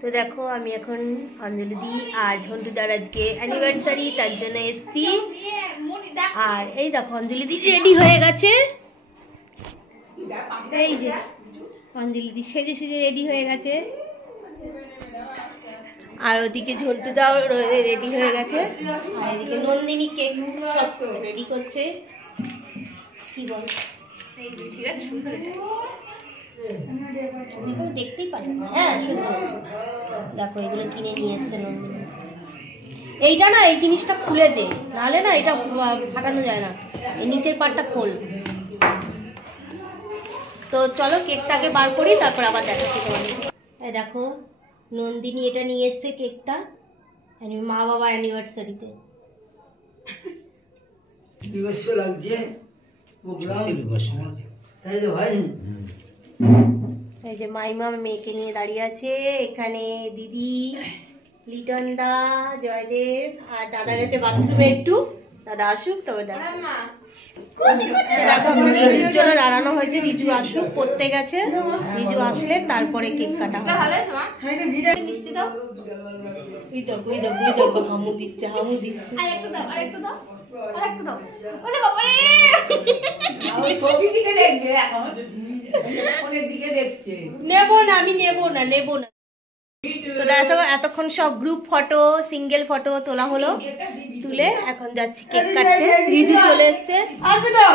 তো দেখো আমি এখন অঞ্জলি দি আর ঝন্টুদার আজকে অ্যানিভার্সারি, তার জন্য এসছি। আর এই দেখো অঞ্জলি দি রেডি হয়ে গেছে, এই যে অঞ্জলি দি সেজে সেজে রেডি হয়ে গেছে। আর ওদিকে ঝন্টুদাও রেডি হয়ে গেছে, আর এদিকে নন্দিনী কেক সব রেডি করছে। কি বল, ঠিক আছে, সুন্দর। এটা দেখতেই পাচ্ছি, হ্যাঁ সুন্দর। দেখো এগুলো কিনে নিয়ে এসছে নন্দিনী। এইটা না, এই জিনিসটা খুলে দে, নাহলে না এটা ফাটানো যায় না, এই নিচের পাটটা খোল। তো চলো কেকটাকে বার করি, তারপর আবার দেখাচ্ছি তোমাদের। এই দেখো নন্দিনী এটা নিয়ে এসছে কেকটা মা বাবার অ্যানিভার্সারিতে। বিবস্ব লাগছে, তাই তো ভাই। এই যে মাইমা মেয়েকে নিয়ে দাঁড়িয়ে আছে, এখানে দিদি, লিটন দা, জয়দেব আর দাদা গেছে বাথরুমে, একটু দাদা আসুক তবে দেখো। রিজুর জন্য দাঁড়ানো হয়েছে, রিজু আসুক, পড়তে গেছে, রিজু আসলে তারপরে কেক কাটা হবে। হামু দিচ্ছে, হামু দিচ্ছে। নেবো না, আমি নেবো না, নেবো না। তো দেখো এতক্ষণ সব গ্রুপ ফটো, সিঙ্গেল ফটো তোলা হলো, তুলে এখন যাচ্ছি কেক কাটতে। রিজু চলে এসছে, আসবে তো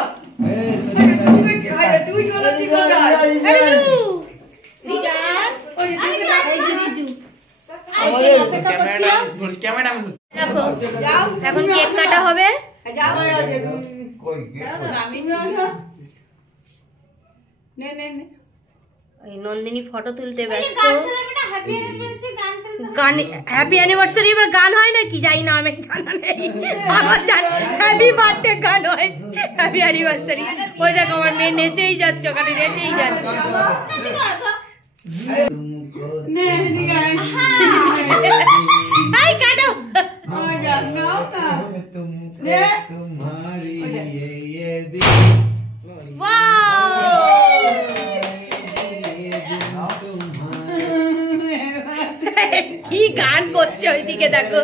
অপেক্ষা করছিলাম। দেখো এখন কেক কাটা হবে। নন্দিনী ফটো তুলতে ব্যস্ত। গান হ্যাপি অ্যানিভার্সারি, এবার গান হয় নাকি যাই না, আমি জানা নেই। আমার হ্যাপি বার্থডে গান হয়, হ্যাপি অ্যানিভার্সারি। ওই দেখো আমার মেয়ে নেচেই যাচ্ছে, ওখানে নেচেই যাচ্ছে। কাটো কি গান করছে ওইদিকে দেখো।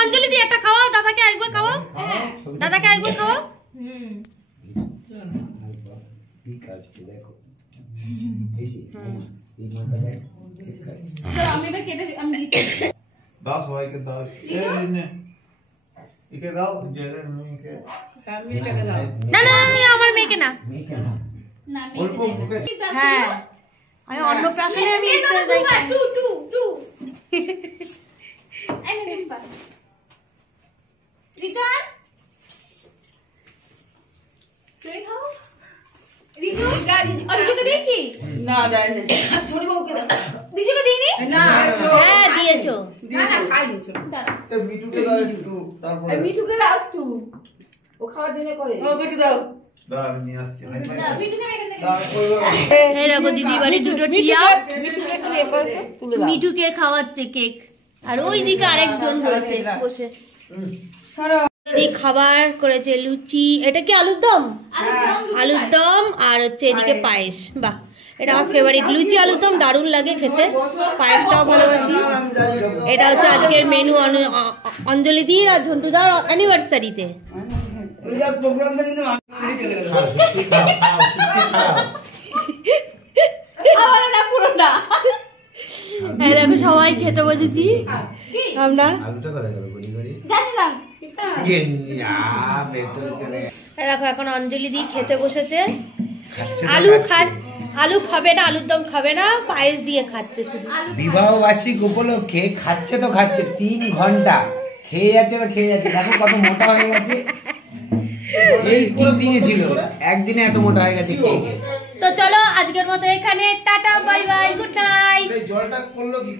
অঞ্জলি দিয়ে একটা খাওয়াও, দাদাকে একবার খাওয়াও, দাদাকে একবার খাওয়াও। আমি এটা কেটে আমি দিতে দাও, সবাইকে দাও, একে দাও, জেদের মেয়েকে। না না আমার মেয়েকে না, হ্যাঁ আমি অন্নপ্রাশনে আমি দিয়েছো। দিদি বাড়ি দুটো টিয়া মিঠুকে খাওয়াচ্ছে কেক, আর ওই দিকে আরেকজন রয়েছে বসে। খাবার করেছে লুচি, এটা কি আলুর দম, আলুর দম আর হচ্ছে এদিকে পায়েস। বাহ, এটা আমার ফেভারিট, লুচি আলুর দম দারুণ লাগে খেতে, পায়েসটাও ভালোবাসি। এটা হচ্ছে আজকের মেনু অঞ্জলি দির আর ঝন্টুদার অ্যানিভার্সারিতে। দেখো সবাই খেতে বসেছি আমরা। দেখো এখন অঞ্জলি দি খেতে বসেছে, আলু খাবে না, আলুর দম খাবে না, পায়েস দিয়ে খাচ্ছে শুধু। বিবাহ বার্ষিক উপলক্ষে খাচ্ছে তো খাচ্ছে, 3 ঘন্টা খেয়ে যাচ্ছে তো খেয়ে যাচ্ছে। দেখো কত মোটা হয়ে গেছে, এই 3 দিনে ছিল, একদিনে এত মোটা হয়ে গেছে। তো চলো আজকের মতো এখানে tata, bye bye, good night. জলটা করলো কি?